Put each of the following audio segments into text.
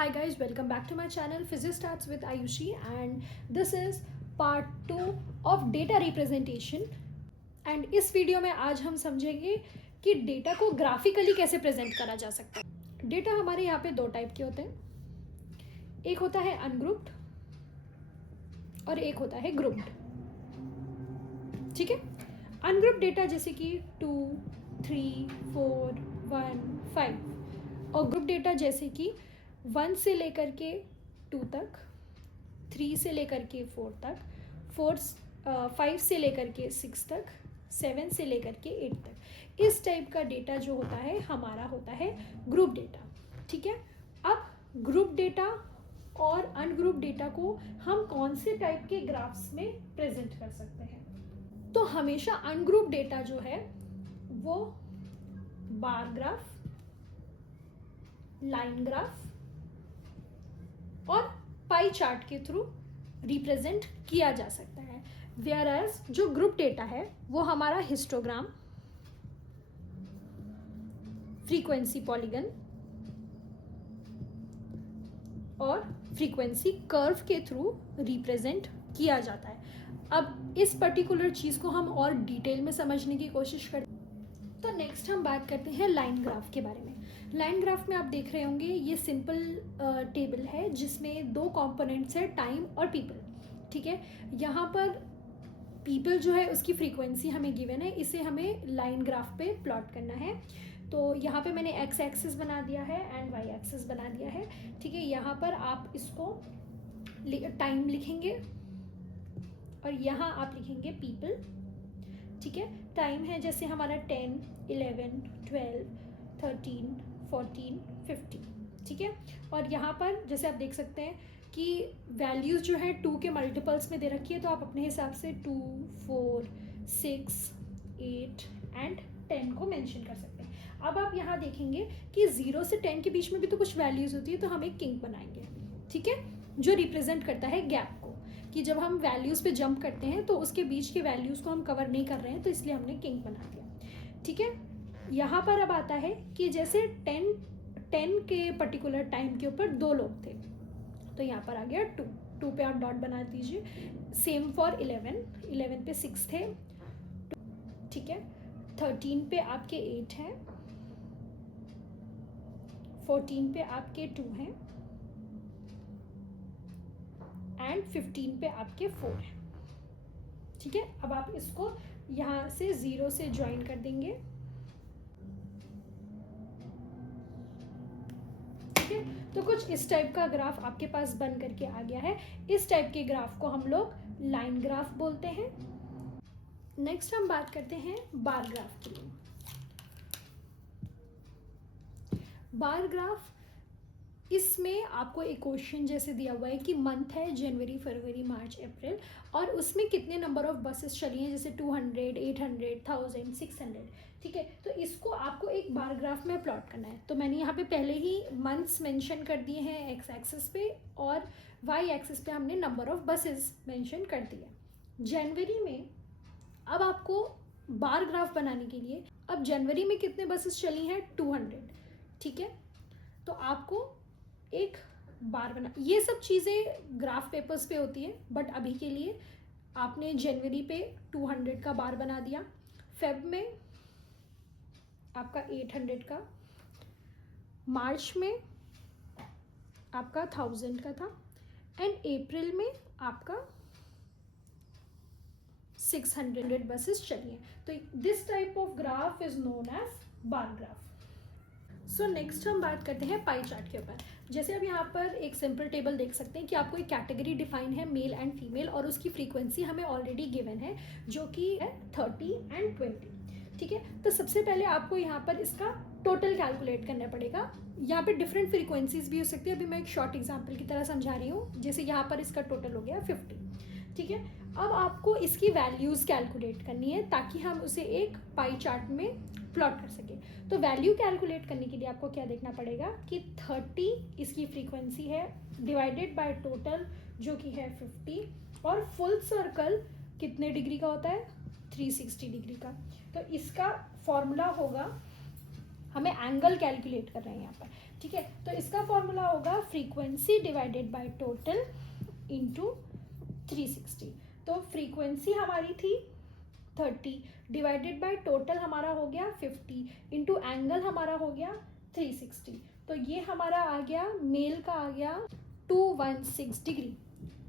Hi guys, welcome back to my channel Physics Starts with Ayushi, and this is part 2 of data representation. And इस video में आज हम समझेंगे कि data को ग्राफिकली कैसे प्रेजेंट करा जा सकता है। डेटा हमारे यहाँ पे दो टाइप के होते हैं, एक होता है अनग्रुप्ड और एक होता है ग्रुप्ड। ठीक है, अनग्रुप्ड डेटा जैसे कि 2, 3, 4, 1, 5 और ग्रुप डेटा जैसे कि 1 से लेकर के 2 तक, 3 से लेकर के 4 तक, 5 से लेकर के 6 तक, 7 से लेकर के 8 तक। इस टाइप का डेटा जो होता है हमारा होता है ग्रुप डेटा। ठीक है, अब ग्रुप डेटा और अनग्रुप डेटा को हम कौन से टाइप के ग्राफ्स में प्रेजेंट कर सकते हैं? तो हमेशा अनग्रुप डेटा जो है वो बार ग्राफ, लाइन ग्राफ और पाई चार्ट के थ्रू रिप्रेजेंट किया जा सकता है। वेयर एज जो ग्रुप डेटा है वो हमारा हिस्टोग्राम, फ्रीक्वेंसी पॉलीगन और फ्रीक्वेंसी कर्व के थ्रू रिप्रेजेंट किया जाता है। अब इस पर्टिकुलर चीज़ को हम और डिटेल में समझने की कोशिश करते हैं। तो नेक्स्ट हम बात करते हैं लाइन ग्राफ के बारे में। लाइन ग्राफ में आप देख रहे होंगे ये सिंपल टेबल है जिसमें दो कंपोनेंट्स है, टाइम और पीपल। ठीक है, यहाँ पर पीपल जो है उसकी फ्रीक्वेंसी हमें गिवन है, इसे हमें लाइन ग्राफ पे प्लॉट करना है। तो यहाँ पे मैंने एक्स एक्सिस बना दिया है एंड वाई एक्सिस बना दिया है। ठीक है, यहाँ पर आप इसको टाइम लिखेंगे और यहाँ आप लिखेंगे पीपल। ठीक है, टाइम है जैसे हमारा 10, 11, 12, 13, 14, 15। ठीक है, और यहाँ पर जैसे आप देख सकते हैं कि वैल्यूज़ जो है 2 के मल्टीपल्स में दे रखी है, तो आप अपने हिसाब से 2, 4, 6, 8 एंड 10 को मेंशन कर सकते हैं। अब आप यहाँ देखेंगे कि 0 से 10 के बीच में भी तो कुछ वैल्यूज़ होती है, तो हम एक किंग बनाएंगे। ठीक है, जो रिप्रेजेंट करता है गैप को, कि जब हम वैल्यूज़ पे जंप करते हैं तो उसके बीच के वैल्यूज़ को हम कवर नहीं कर रहे हैं, तो इसलिए हमने किंग बना दिया। ठीक है, यहाँ पर अब आता है कि जैसे 10 के पर्टिकुलर टाइम के ऊपर 2 लोग थे, तो यहाँ पर आ गया 2 पे आप डॉट बना दीजिए। सेम फॉर 11 पे 6 थे। ठीक है, 13 पे आपके 8 हैं, 14 पे आपके 2 हैं एंड 15 पे आपके 4 हैं। ठीक है, अब आप इसको यहाँ से 0 से ज्वाइन कर देंगे। ठीक है, तो कुछ इस टाइप का ग्राफ आपके पास बन करके आ गया है। इस टाइप के ग्राफ को हम लोग लाइन ग्राफ बोलते हैं। नेक्स्ट हम बात करते हैं बार ग्राफ के लिए। बार ग्राफ, इसमें आपको एक क्वेश्चन जैसे दिया हुआ है कि मंथ है जनवरी, फरवरी, मार्च, अप्रैल, और उसमें कितने नंबर ऑफ बसेस चली हैं, जैसे 200, 800, 1000, 600। ठीक है, तो इसको आपको एक बार ग्राफ में प्लॉट करना है। तो मैंने यहाँ पे पहले ही मंथ्स मेंशन कर दिए हैं एक्स एक्सिस पे, और वाई एक्सिस पे हमने नंबर ऑफ बसेस मेंशन कर दिया। जनवरी में अब आपको बार ग्राफ बनाने के लिए, अब जनवरी में कितने बसेस चली हैं, 200। ठीक है, तो आपको एक बार बना, ये सब चीज़ें ग्राफ पेपर्स पे होती है, बट अभी के लिए आपने जनवरी पे 200 का बार बना दिया, फेब में आपका 800 का, मार्च में आपका 1000 का था एंड अप्रैल में आपका 600 बसेस चली हैं। तो this type of graph is known as bar graph. So next हम बात करते हैं पाई चार्ट के ऊपर। जैसे अब यहाँ पर एक सिंपल टेबल देख सकते हैं कि आपको एक कैटेगरी डिफाइन है मेल एंड फीमेल, और उसकी फ्रीक्वेंसी हमें ऑलरेडी गिवन है जो कि है 30 एंड 20। ठीक है, तो सबसे पहले आपको यहाँ पर इसका टोटल कैलकुलेट करना पड़ेगा। यहाँ पे डिफरेंट फ्रीक्वेंसीज भी हो सकती है, अभी मैं एक शॉर्ट एग्जाम्पल की तरह समझा रही हूँ। जैसे यहाँ पर इसका टोटल हो गया 50। ठीक है, अब आपको इसकी वैल्यूज़ कैलकुलेट करनी है ताकि हम उसे एक पाई चार्ट में प्लॉट कर सके। तो वैल्यू कैलकुलेट करने के लिए आपको क्या देखना पड़ेगा कि 30 इसकी फ्रीक्वेंसी है डिवाइडेड बाय टोटल जो कि है 50, और फुल सर्कल कितने डिग्री का होता है, 360 डिग्री का। तो इसका फॉर्मूला होगा हमें एंगल कैलकुलेट कर रहे हैं यहाँ पर, ठीक है। तो इसका फॉर्मूला होगा frequency divided by total into 360। तो फ्रीक्वेंसी हमारी थी 30 डिवाइडेड बाय टोटल हमारा हो गया 50 इंटू एंगल हमारा हो गया 360। तो ये हमारा आ गया, मेल का आ गया 216 डिग्री,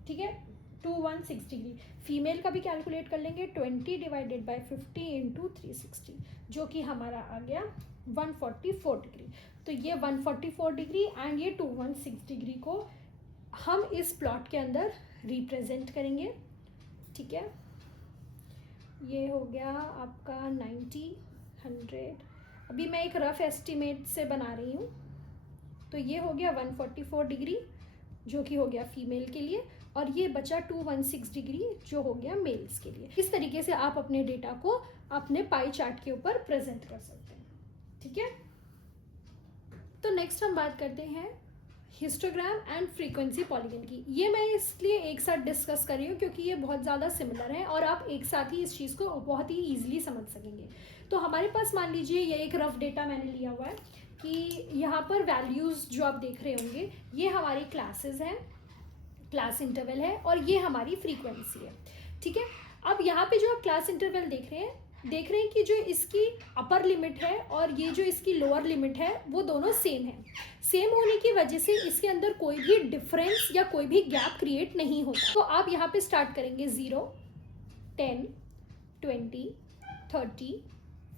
ठीक है, 216 डिग्री। फीमेल का भी कैलकुलेट कर लेंगे, 20 डिवाइडेड बाय 50 इंटू 360, जो कि हमारा आ गया 144 डिग्री। तो ये 144 डिग्री एंड ये 216 डिग्री को हम इस प्लॉट के अंदर रिप्रेजेंट करेंगे, ठीक है। ये हो गया आपका 90, 100, अभी मैं एक रफ एस्टिमेट से बना रही हूँ। तो ये हो गया 144 डिग्री जो कि हो गया फीमेल के लिए, और ये बचा 216 डिग्री जो हो गया मेल्स के लिए। इस तरीके से आप अपने डेटा को अपने पाई चार्ट के ऊपर प्रेजेंट कर सकते हैं, ठीक है। तो नेक्स्ट हम बात करते हैं हिस्टोग्राम एंड फ्रीक्वेंसी पॉलीगन की। ये मैं इसलिए एक साथ डिस्कस कर रही हूँ क्योंकि ये बहुत ज़्यादा सिमिलर है और आप एक साथ ही इस चीज़ को बहुत ही ईजिली समझ सकेंगे। तो हमारे पास मान लीजिए ये एक रफ डेटा मैंने लिया हुआ है कि यहाँ पर वैल्यूज़ जो आप देख रहे होंगे ये हमारी क्लासेस हैं, क्लास इंटरवल है, और ये हमारी फ्रीक्वेंसी है, ठीक है। अब यहाँ पे जो आप क्लास इंटरवल देख रहे हैं कि जो इसकी अपर लिमिट है और ये जो इसकी लोअर लिमिट है वो दोनों सेम है। सेम होने की वजह से इसके अंदर कोई भी डिफरेंस या कोई भी गैप क्रिएट नहीं होता। तो आप यहाँ पे स्टार्ट करेंगे 0, 10, 20, 30,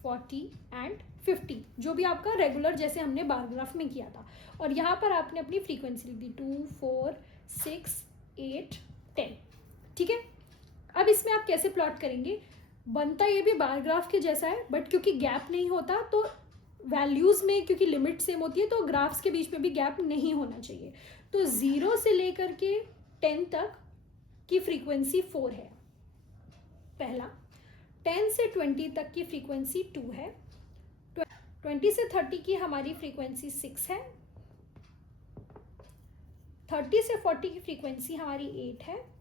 40 एंड 50, जो भी आपका रेगुलर जैसे हमने बार ग्राफ में किया था। और यहाँ पर आपने अपनी फ्रीक्वेंसी लिख दी 2, 4, 6, 8, 10, ठीक है। अब इसमें आप कैसे प्लॉट करेंगे, बनता ये भी बार ग्राफ के जैसा है, बट क्योंकि गैप नहीं होता तो वैल्यूज़ में क्योंकि लिमिट सेम होती है तो ग्राफ्स के बीच में भी गैप नहीं होना चाहिए। तो 0 से लेकर के 10 तक की फ्रीक्वेंसी 4 है पहला, 10 से 20 तक की फ्रीक्वेंसी 2 है, 20 से 30 की हमारी फ्रीक्वेंसी 6 है, 30 से 40 की फ्रीक्वेंसी हमारी 8 है,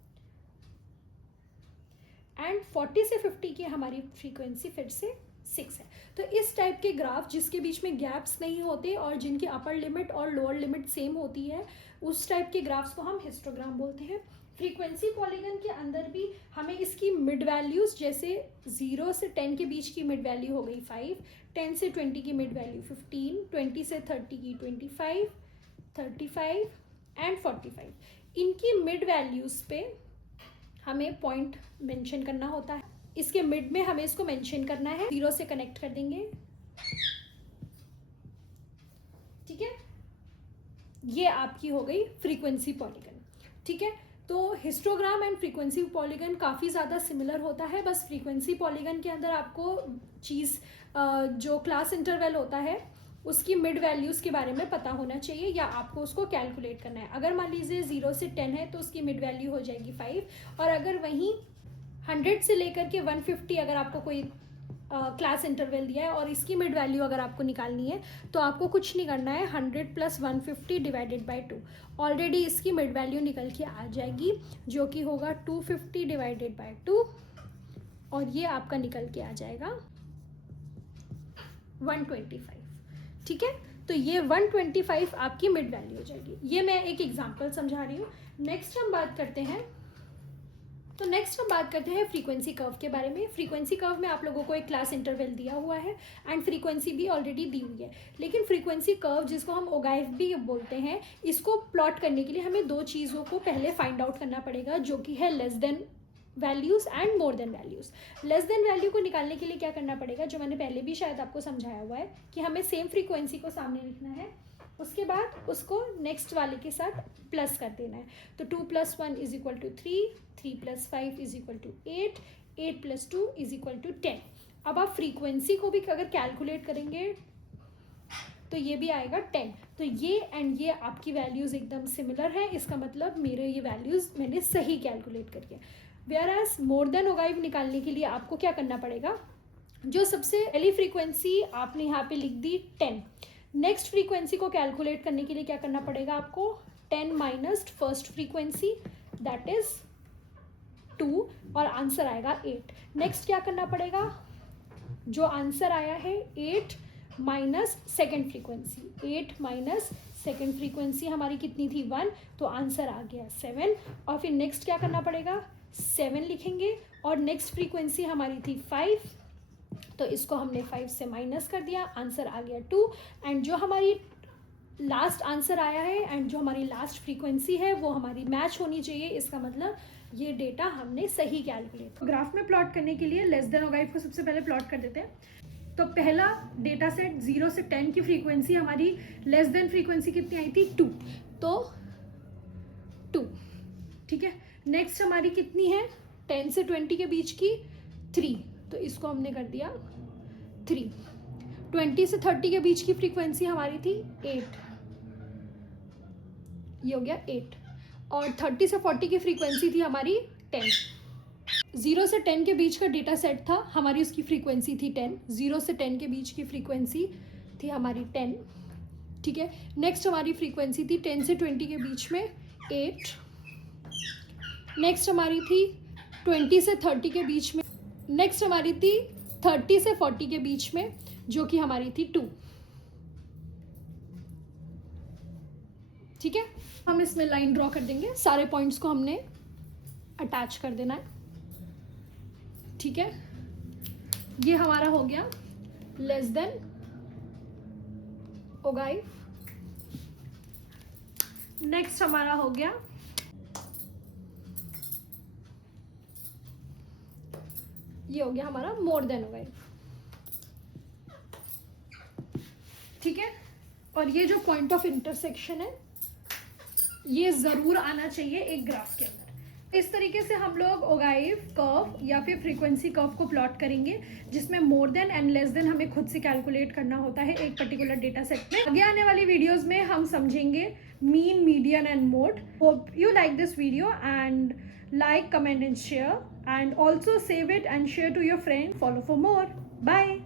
एंड 40 से 50 की हमारी फ्रीक्वेंसी फिर से 6 है। तो इस टाइप के ग्राफ जिसके बीच में गैप्स नहीं होते और जिनकी अपर लिमिट और लोअर लिमिट सेम होती है, उस टाइप के ग्राफ्स को हम हिस्टोग्राम बोलते हैं। फ्रीक्वेंसी पॉलीगन के अंदर भी हमें इसकी मिड वैल्यूज़, जैसे 0 से 10 के बीच की मिड वैल्यू हो गई 5, 10 से 20 की मिड वैल्यू 15, 20 से 30 की 25, 35 एंड 45, इनकी मिड वैल्यूज़ पे हमें पॉइंट मेंशन करना होता है। इसके मिड में हमें इसको मेंशन करना है, 0 से कनेक्ट कर देंगे, ठीक है। ये आपकी हो गई फ्रीक्वेंसी पॉलीगन, ठीक है। तो हिस्टोग्राम एंड फ्रीक्वेंसी पॉलीगन काफ़ी ज़्यादा सिमिलर होता है, बस फ्रीक्वेंसी पॉलीगन के अंदर आपको चीज़ जो क्लास इंटरवल होता है उसकी मिड वैल्यूज़ के बारे में पता होना चाहिए या आपको उसको कैलकुलेट करना है। अगर मान लीजिए 0 से 10 है तो उसकी मिड वैल्यू हो जाएगी 5, और अगर वहीं 100 से लेकर के 150 अगर आपको कोई क्लास इंटरवल दिया है और इसकी मिड वैल्यू अगर आपको निकालनी है तो आपको कुछ नहीं करना है, 100 प्लस 150 डिवाइडेड बाई 2, ऑलरेडी इसकी मिड वैल्यू निकल के आ जाएगी जो कि होगा 250 डिवाइडेड बाई 2, और ये आपका निकल के आ जाएगा 125, ठीक है। तो ये 125 आपकी मिड वैल्यू हो जाएगी। ये मैं एक एग्जांपल समझा रही हूँ। नेक्स्ट हम बात करते हैं फ्रीक्वेंसी कर्व के बारे में। फ्रीक्वेंसी कर्व में आप लोगों को एक क्लास इंटरवल दिया हुआ है एंड फ्रीक्वेंसी भी ऑलरेडी दी हुई है, लेकिन फ्रीक्वेंसी कर्व जिसको हम ओगाइफ भी बोलते हैं, इसको प्लॉट करने के लिए हमें दो चीज़ों को पहले फाइंड आउट करना पड़ेगा, जो कि है less than values and more than values. Less than value को निकालने के लिए क्या करना पड़ेगा, जो मैंने पहले भी शायद आपको समझाया हुआ है कि हमें सेम फ्रीक्वेंसी को सामने लिखना है, उसके बाद उसको नेक्स्ट वाले के साथ प्लस कर देना है। तो 2 + 1 = 3, 3 + 5 = 8, 8 + 2 = 10। अब आप फ्रीक्वेंसी को भी अगर कैलकुलेट करेंगे तो ये भी आएगा 10। तो ये एंड ये आपकी वैल्यूज़ एकदम सिमिलर है, इसका मतलब मेरे ये वैल्यूज़ मैंने सही कैलकुलेट करके। Whereas more than ogive निकालने के लिए आपको क्या करना पड़ेगा, जो सबसे पहली फ्रीक्वेंसी आपने यहाँ पे लिख दी 10, नेक्स्ट फ्रीक्वेंसी को कैलकुलेट करने के लिए क्या करना पड़ेगा आपको, 10 minus first frequency that is 2, और आंसर आएगा 8। नेक्स्ट क्या करना पड़ेगा, जो आंसर आया है 8 minus second frequency, 8 minus second frequency हमारी कितनी थी 1, तो आंसर आ गया 7। और फिर नेक्स्ट क्या करना पड़ेगा, 7 लिखेंगे और नेक्स्ट फ्रीक्वेंसी हमारी थी 5, तो इसको हमने 5 से माइनस कर दिया, आंसर आ गया 2। एंड जो हमारी लास्ट आंसर आया है एंड जो हमारी लास्ट फ्रीक्वेंसी है वो हमारी मैच होनी चाहिए, इसका मतलब ये डेटा हमने सही कैलकुलेट। तो ग्राफ में प्लॉट करने के लिए लेस देन ओगाइव को सबसे पहले प्लॉट कर देते हैं। तो पहला डेटा सेट 0 से 10 की फ्रीक्वेंसी हमारी लेस देन फ्रीक्वेंसी कितनी आई थी 2, तो 2, ठीक है। नेक्स्ट हमारी कितनी है 10 से 20 के बीच की 3, तो इसको हमने कर दिया 3। 20 से 30 के बीच की फ्रीक्वेंसी हमारी थी 8, ये हो गया 8। और 30 से 40 की फ्रीक्वेंसी थी हमारी 10। 0 से 10 के बीच का डेटा सेट था, हमारी उसकी फ्रीक्वेंसी थी 10। 0 से 10 के बीच की फ्रीक्वेंसी थी हमारी 10, ठीक है। नेक्स्ट हमारी फ्रीक्वेंसी थी 10 से 20 के बीच में 8। नेक्स्ट हमारी थी 20 से 30 के बीच में, नेक्स्ट हमारी थी 30 से 40 के बीच में जो कि हमारी थी 2, ठीक है। हम इसमें लाइन ड्रॉ कर देंगे, सारे पॉइंट्स को हमने अटैच कर देना है, ठीक है। ये हमारा हो गया लेस देन ओगाइव। नेक्स्ट हमारा हो गया ये हो गया हमारा मोर देन ओगाइव, ठीक है। और ये जो पॉइंट ऑफ इंटरसेक्शन है ये ज़रूर आना चाहिए एक ग्राफ के अंदर। इस तरीके से हम लोग ओगाइव कर्व या फिर फ्रीक्वेंसी कर्व को प्लॉट करेंगे, जिसमें more than and less than हमें खुद से कैलकुलेट करना होता है एक पर्टिकुलर डेटा सेट में। आगे आने वाली वीडियोस में हम समझेंगे mean, median and mode. Hope you like this video and like, comment and share, and also save it and share to your friend. Follow for more. Bye.